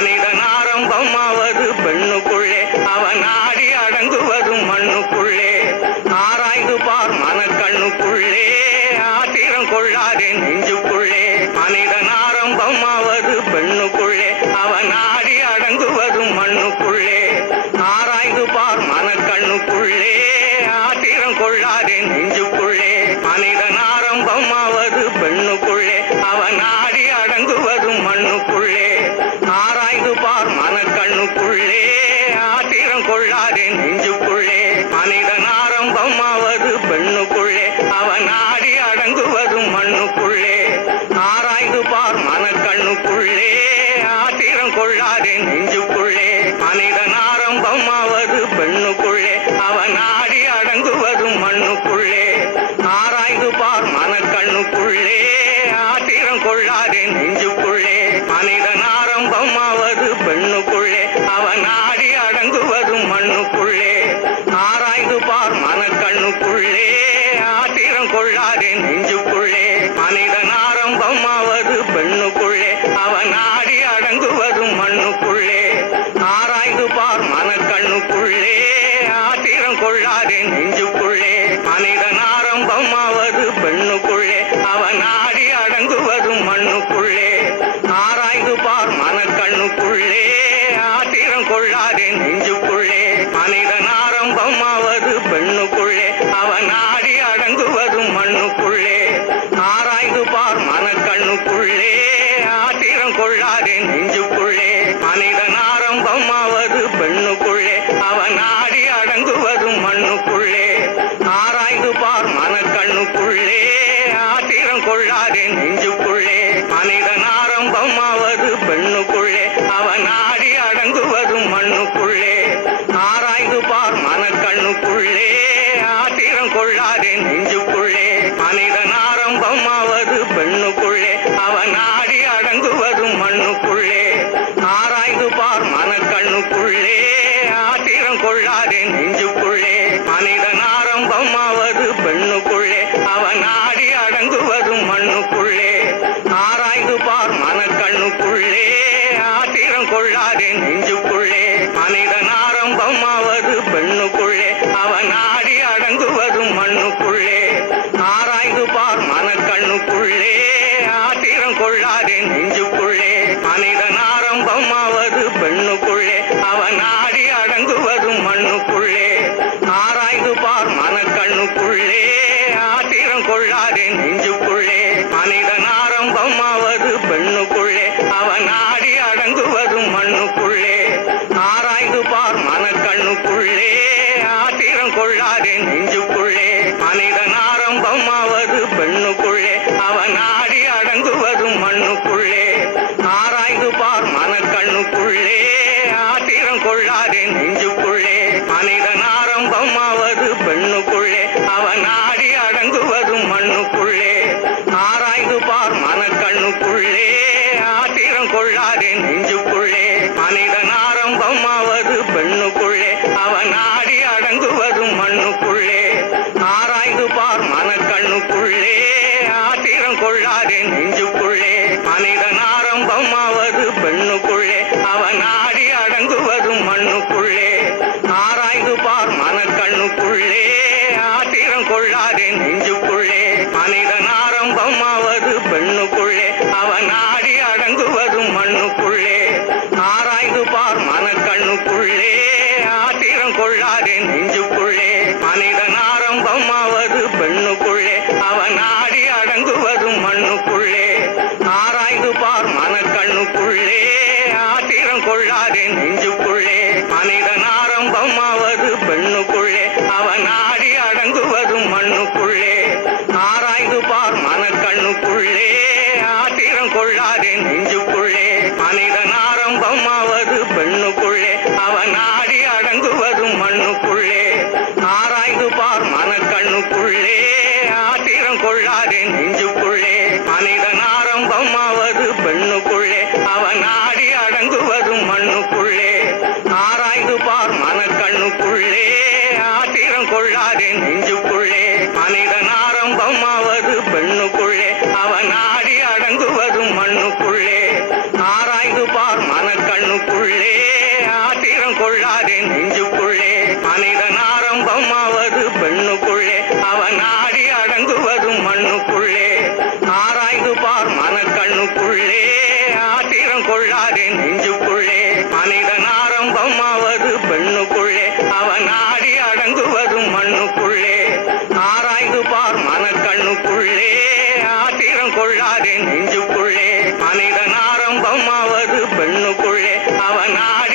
மனிதன் ஆரம்பம் ஆவது பெண்ணுக்குள்ளே. அவன் ஆடி அடங்குவது மண்ணுக்குள்ளே. ஆராய்ந்து பார் மனக்கண்ணுக்குள்ளே. ஆத்திரம் கொள்ளாதே நெஞ்சுக்குள்ளே. மனிதன் ஆரம்பம் ஆவது பெண்ணுக்குள்ளே. அவன் ஆடி அடங்குவது மண்ணுக்குள்ளே. ஆராய்ந்து பார் மனக்கண்ணுக்குள்ளே. ஆத்திரம் கொள்ளாதே நெஞ்சுக்குள்ளே. கொள்ளாதே நெஞ்சுக்குள்ளே. மனிதன் ஆரம்பம் ஆவது பெண்ணுக்குள்ளே. அவன் ஆடி அடங்குவது மண்ணுக்குள்ளே. ஆராய்ந்து பார் மனக்கண்ணுக்குள்ளே. ஆத்திரம் கொள்ளாதே நெஞ்சுக்குள்ளே. மனிதன் ஆரம்பம் ஆவது பெண்ணுக்குள்ளே. அவன் ஆடி அடங்குவது மண்ணுக்குள்ளே. ஆராய்ந்து பார் மனக்கண்ணுக்குள்ளே. ஆத்திரம் கொள்ளாதே மனக்கண்ணுக்குள்ளே ஆத்திரம் கொள்ளாதே நெஞ்சுக்குள்ளே. மனிதன் ஆரம்பம் ஆவது பெண்ணுக்குள்ளே. அவன் ஆடி அடங்குவது மண்ணுக்குள்ளே. ஆராய்ந்து பார் மனக்கண்ணுக்குள்ளே. ஆத்திரம் கொள்ளாதே நெஞ்சுக்குள்ளே. மனிதன் மண்ணுக்குள்ளே ஒரு பெண்ணுக்குள்ளே அவன் ஆடி அடங்குவது மண்ணுக்குள்ளே. ஆராய்ந்து பார் மனக்கண்ணுக்குள்ளே. ஆத்திரம் கொள்ளாதே நெஞ்சுக்குள்ளே. மனிதன் ஆரம்பம் ஆவது பெண்ணுக்குள்ளே. அவன் ஆடி அடங்குவது மண்ணுக்குள்ளே. ஆராய்ந்து பார் மனக்கண்ணுக்குள்ளே. ஆத்திரம் கொள்ளாதே நெஞ்சுக்குள்ளே. மனிதன் ஆரம்பம் நெஞ்சுக்குள்ளே மனிதன் ஆரம்பம் ஆவது பெண்ணுக்குள்ளே. அவன் ஆடி அடங்குவது மண்ணுக்குள்ளே. ஆராய்ந்து பார் மனக்கண்ணுக்குள்ளே. ஆத்திரம் கொள்ளாதே நெஞ்சுக்குள்ளே. மனிதன் ஆரம்பம் ஆவது பெண்ணுக்குள்ளே. அவன் ஆடி அடங்குவது மண்ணுக்குள்ளே. ஆராய்ந்து பார் மனக்கண்ணுக்குள்ளே. ஆத்திரம் கொள்ளாதே நெஞ்சு ஆத்திரம் மண்ணுக்குள்ளே நாய்